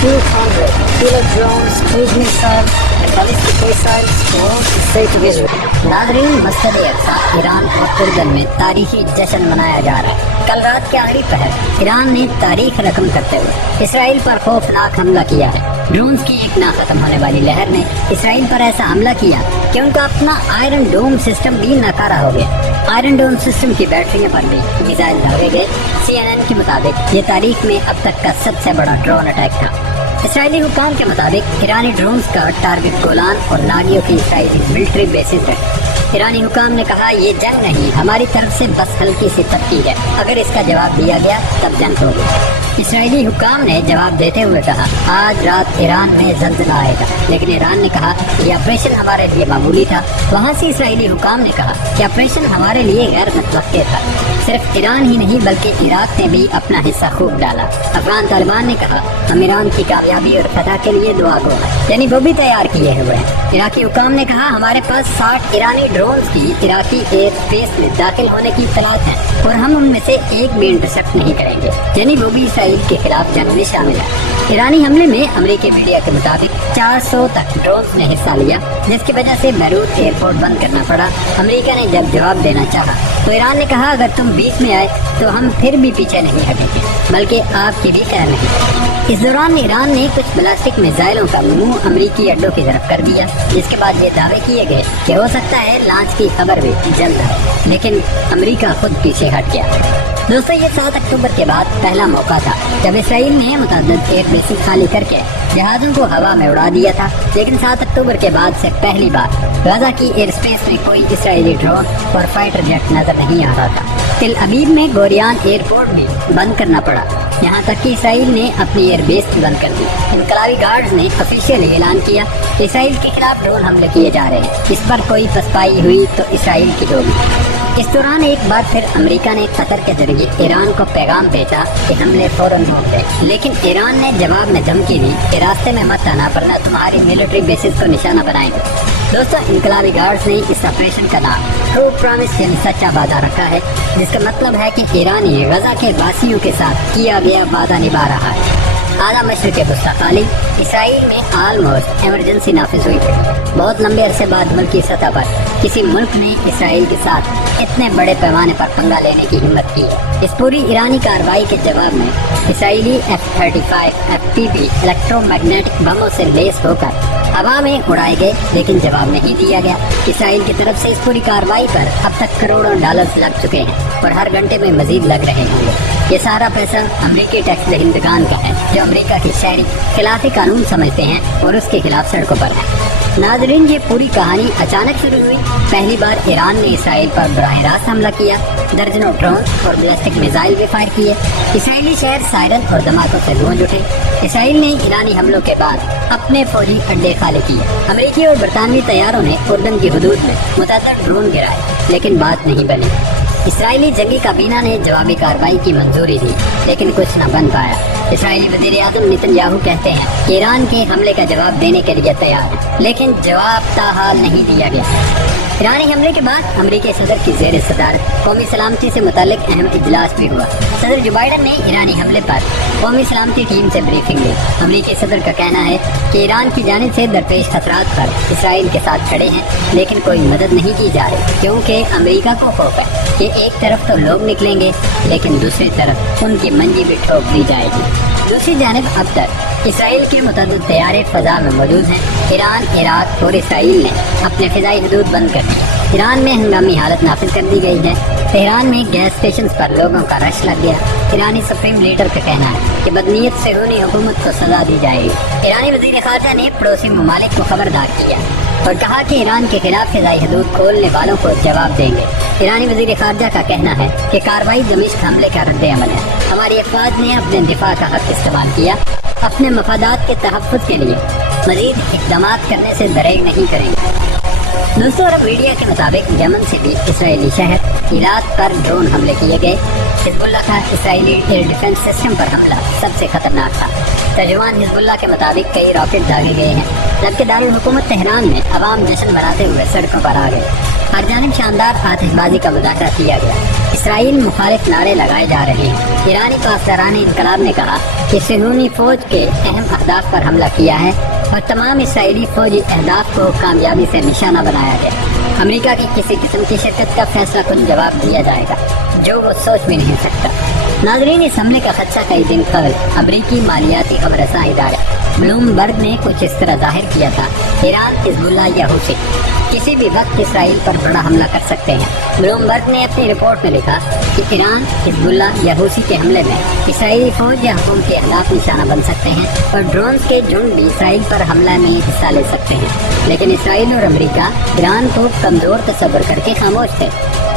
200 killer drones, cruise missiles, and ballistic missiles launched the state of Israel. Nadreen, मस्जिद Aqsa Iran और उर्दन में तारीखी जश्न मनाया जा रहा है। कल रात के आखिरी पहर ईरान ने तारीख रकम करते हुए इसराइल पर खौफनाक हमला किया है। ड्रोन्स की एक ना खत्म होने वाली लहर ने इसराइल पर ऐसा हमला किया कि उनका अपना आयरन डोम सिस्टम भी नाकारा हो गया। आयरन डोम सिस्टम की बैटरियों पर भी मिसाइल दागे गए। CNN के मुताबिक ये तारीख में अब तक का सबसे बड़ा ड्रोन अटैक था। इसराइली हुकाम के मुताबिक ईरानी ड्रोन्स का टारगेट गोलान और नागियों की इसराइली मिलिट्री बेसिस है। ईरानी हुकाम ने कहा, ये जंग नहीं, हमारी तरफ से बस हल्की सी तब्दील है, अगर इसका जवाब दिया गया तब जंग होगी। इसराइली हुकाम ने जवाब देते हुए कहा, आज रात ईरान में ज़ल्ज़ला आएगा, लेकिन ईरान ने कहा यह ऑपरेशन हमारे लिए मामूली था। वहाँ से इसराइली हुकाम ने कहा कि ऑपरेशन हमारे लिए गैर मुतवक्के था। सिर्फ ईरान ही नहीं बल्कि इराक ने भी अपना हिस्सा खूब डाला। अफगान तालिबान ने कहा, हम ईरान की कामयाबी और फतह के लिए दुआ गो हैं, यानी वो भी तैयार किए हुए हैं। इराकी हुकाम ने कहा, हमारे पास 60 ईरानी ड्रोन्स की इराकी एयर स्पेस में दाखिल होने की इत्तलात है और हम उनमें से एक भी इंटरसेप्ट नहीं करेंगे, यानी वो भी इसराइल के खिलाफ जंग में शामिल है। ईरानी हमले में अमेरिकी मीडिया के मुताबिक 400 तक ड्रोन्स ने हिस्सा लिया, जिसकी वजह से बैरूत एयरपोर्ट बंद करना पड़ा। अमेरिका ने जब जवाब देना चाहा तो ईरान ने कहा, अगर तुम बीच में आए तो हम फिर भी पीछे नहीं हटेंगे, बल्कि आपकी भी खैर नहीं। इस दौरान ईरान ने कुछ बैलिस्टिक मिसाइलों का मुंह अमेरिकी अड्डों की तरफ कर दिया, जिसके बाद ये दावे किए गए कि हो सकता है लॉन्च की खबर भी जल्द आए, लेकिन अमेरिका खुद पीछे हट गया। दोस्तों, ये 7 अक्टूबर के बाद पहला मौका था जब इसराइल ने मुतअद्दिद एयर बेसिस खाली करके जहाज़ों को हवा में उड़ा दिया था, लेकिन 7 अक्टूबर के बाद से पहली बार गाजा की एयर स्पेस में कोई इसराइली ड्रोन और फाइटर जेट नजर नहीं आ रहा था। तिल अबीब में गोरियान एयरपोर्ट भी बंद करना पड़ा, यहाँ तक कि इसराइल ने अपनी एयर बेस भी बंद कर दी। इनकलाबी गार्ड्स ने ऑफिशियली ऐलान किया इसराइल के खिलाफ ड्रोन हमले किए जा रहे हैं, इस पर कोई पसपाई हुई तो इसराइल की होगी। इस दौरान एक बार फिर अमेरिका ने कतर के जरिए ईरान को पैगाम भेजा कि हमले फौरन रोक दें, लेकिन ईरान ने जवाब में धमकी दी कि रास्ते में मत आना वरना तुम्हारी मिलिट्री बेसिस को निशाना बनाएंगे। दोस्तों, इनकलाबी गार्ड्स ने इस ऑपरेशन का नाम ट्रू प्रॉमिस यानी सच्चा वादा रखा है, जिसका मतलब है कि ईरानी गजा के वासियों के साथ किया गया वादा निभा रहा है। आला मशरिक़ मुस्तक़ाली इसराइल में ऑलमोस्ट इमरजेंसी नाफिज हुई थी। बहुत लंबे अरसे बाद मुल्की सतह पर किसी मुल्क ने इसराइल के साथ इतने बड़े पैमाने पर पंगा लेने की हिम्मत की है। इस पूरी ईरानी कार्रवाई के जवाब में इसराइली F-35 FPV इलेक्ट्रोमैग्नेटिक बमों से लेस होकर हवा में उड़ाए गए, लेकिन जवाब नहीं दिया गया। इसराइल की तरफ से इस पूरी कार्रवाई पर अब तक करोड़ों डॉलर्स लग चुके हैं और हर घंटे में मजीद लग रहे होंगे। ये सारा पैसा अमेरिकी टैक्स दहिंदगान का है, जो अमेरिका के शहरी खिलाफी कानून समझते हैं और उसके खिलाफ सड़कों पर है। नाज़रीन, ये पूरी कहानी अचानक शुरू हुई। पहली बार ईरान ने इसराइल पर बराह रास्त हमला किया, दर्जनों ड्रोन और बैलिस्टिक मिसाइल भी फायर किए। इसराइली शहर सायरन और धमाकों से गूंज उठे। इसराइल ने ईरानी हमलों के बाद अपने फौजी अड्डे खाली किए। अमेरिकी और बरतानवी तैयारों ने उर्दन की हुदूद में मुतअद्दिद ड्रोन गिराए, लेकिन बात नहीं बनी। इसराइली जंगी काबीना ने जवाबी कार्रवाई की मंजूरी दी, लेकिन कुछ न बन पाया। इसराइली वज़ीर आज़म नेतन्याहू कहते हैं कि ईरान के हमले का जवाब देने के लिए तैयार है, लेकिन जवाब ताहाल नहीं दिया गया। ईरानी हमले के बाद अमेरिकी सदर की ज़ेर सदारत कौमी सलामती से मुतालिक अहम इजलास भी हुआ। सदर जो बाइडन ने ईरानी हमले पर कौमी सलामती टीम से ब्रीफिंग ली। अमेरिकी सदर का कहना है कि ईरान की जानिब से दरपेश खतरात पर इसराइल के साथ खड़े हैं, लेकिन कोई मदद नहीं की जा रही, क्योंकि अमेरिका को खौफ है कि एक तरफ तो लोग निकलेंगे, लेकिन दूसरी तरफ उनकी मंजी भी ठोक दी जाएगी। दूसरी जानिब अब तक इसराइल के मुतअद्दिद तैयारे फजा में मौजूद हैं। ईरान, इराक और इसराइल ने अपने फिजाई हदूद बंद कर दी। ईरान में हंगामी हालत नाफिज कर दी गई है। तेहरान में गैस स्टेशन पर लोगों का रश लग गया। ईरानी सुप्रीम लीडर का कहना है कि बदनीयत से होनी हुकूमत को सजा दी जाएगी। ईरानी वज़ीर ख़ारजा ने पड़ोसी ममालिक को खबरदार किया और कहा कि ईरान के खिलाफ फिजाई हदूद खोलने वालों को जवाब देंगे। ईरानी वज़ीर ख़ारजा का कहना है कि कार्रवाई दमिश्क हमले का रद्द-ए-अमल है। हमारी अफ़वाज ने अपने दिफा का हक इस्तेमाल किया, अपने मफादात के तहफ़्फ़ुज़ के लिए मज़ीद इक़दामात करने से दरेग नहीं करेंगे। दोस्तों, अरब मीडिया के मुताबिक यमन से भी इसराइली शहर इराक पर ड्रोन हमले किए गए। हिज़्बुल्लाह का इसराइली एयर डिफेंस सिस्टम पर हमला सबसे खतरनाक था। तर्जुमान हिज़्बुल्लाह के मुताबिक कई रॉकेट दागे गए हैं, जबकि दारुल हुकूमत तेहरान में अवाम जश्न मनाते हुए सड़कों पर आ गए। हर जानिब शानदार आतिशबाजी का मुज़ाहरा किया गया। इसराइल मुखालिफ नारे लगाए जा रहे हैं। ईरानी पासदारान इनकलाब ने कहा कि सहूनी फौज के अहम अहदाफ पर हमला किया है और तमाम इसराइली फौजी अहदाफ को कामयाबी से निशाना बनाया गया। अमेरिका की किसी किस्म की शिरकत का फैसला कुन जवाब दिया जाएगा जो वो सोच भी नहीं सकता। नाजरीन, इस हमले का खदशा कई दिन कबल अमरीकी मालियाती खबरसां इदारे ब्लूमबर्ग ने कुछ इस तरह जाहिर किया था। ईरान, हिजबुल्लाह या हुसी किसी भी वक्त इसराइल पर बड़ा हमला कर सकते हैं। ब्लूमबर्ग ने अपनी रिपोर्ट में लिखा कि ईरान, हिजबुल्लाह या हुसी के हमले में इसराइली फौज या हुकूमत के खिलाफ निशाना बन सकते हैं और ड्रोन के झुंड भी इसराइल पर हमला में हिस्सा ले सकते हैं। लेकिन इसराइल और अमेरिका ईरान को कमजोर तस्वर करके खामोश थे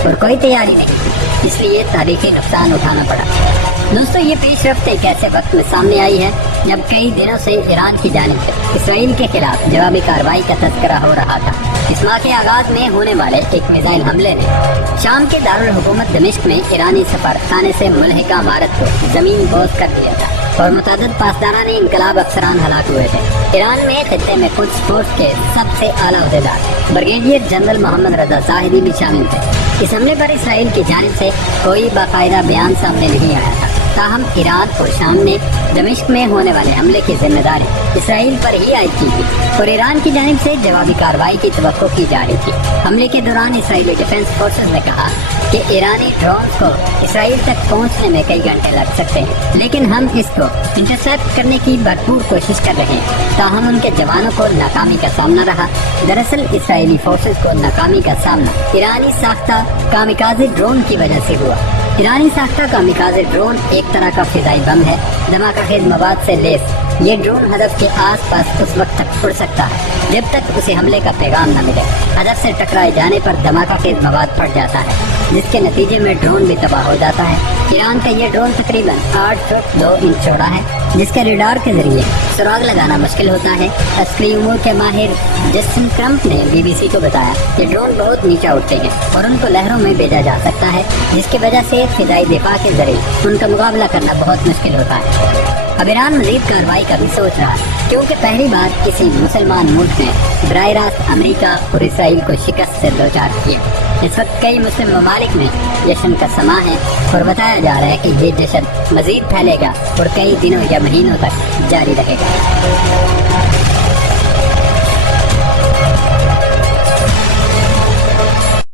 और कोई तैयारी नहीं थी, इसलिए तारीखी नुकसान उठाना पड़ा। दोस्तों, ये पेशरफ्त एक ऐसे वक्त में सामने आई है जब कई दिनों से ईरान की जानिब से इसराइल के खिलाफ जवाबी कार्रवाई का तज़किरा हो रहा था। इस माह के आगाज में होने वाले एक मिसाइल हमले ने शाम के दारुल हुकूमत दमिश्क में ईरानी सफारतखाने से मुल्हिका इमारत को जमीन बोझ कर दिया था और मुतअद्दिद पासदारान इनकलाब अफसरान हलाक हुए थे। ईरान में खित्ते में कुछ फोर्स के सबसे आला अहदेदार ब्रिगेडियर जनरल मोहम्मद रजा जाहिदी भी शामिल थे। इस हमले पर इसराइल की जानिब से कोई बाकायदा बयान सामने नहीं आया था। ताहम ईरान और शाम ने दमिश्क में होने वाले हमले की जिम्मेदारी इसराइल पर ही आयद की थी और ईरान की जानिब से जवाबी कार्रवाई की तवक्को की जा रही थी। हमले के दौरान इसराइली डिफेंस फोर्सेज ने कहा कि ईरानी ड्रोन को इसराइल तक पहुंचने में कई घंटे लग सकते हैं, लेकिन हम इसको इंटरसेप्ट करने की भरपूर कोशिश कर रहे हैं। ताहम उनके जवानों को नाकामी का सामना रहा। दरअसल इसराइली फोर्सेज को नाकामी का सामना ईरानी साख्ता कामिकाज़े ड्रोन की वजह से हुआ। ईरानी साख्ता कामिकाज़े ड्रोन एक तरह का फिजाई बम है, धमाकाखेज मवाद से लैस। ये ड्रोन हदफ के आसपास उस वक्त तक उड़ सकता है जब तक उसे हमले का पैगाम न मिले। हदफ से टकराए जाने पर धमाकाखेज मवाद फट जाता है, जिसके नतीजे में ड्रोन भी तबाह हो जाता है। ईरान का ये ड्रोन तकरीबन 8 फुट 2 इंच चौड़ा है, जिसके रेडार के जरिए सुराग लगाना मुश्किल होता है। अस्करी उमूर के माहिर जस्टिन क्रम्प ने BBC को बताया कि ड्रोन बहुत नीचा उठते हैं और उनको लहरों में भेजा जा सकता है, जिसकी वजह से फिजाई दिफा के जरिए उनका मुकाबला करना बहुत मुश्किल होता है। अब ईरान मजीद कार्रवाई का भी सोच रहा है, क्योंकि पहली बार किसी मुसलमान मुल्क ने बराह रास्त अमेरिका और इसराइल को शिकस्त से दो चार किया। इस वक्त कई मुस्लिम ममालिक में जश्न का समा है और बताया जा रहा है कि ये जश्न मजीद फैलेगा और कई दिनों या महीनों तक जारी रहेगा।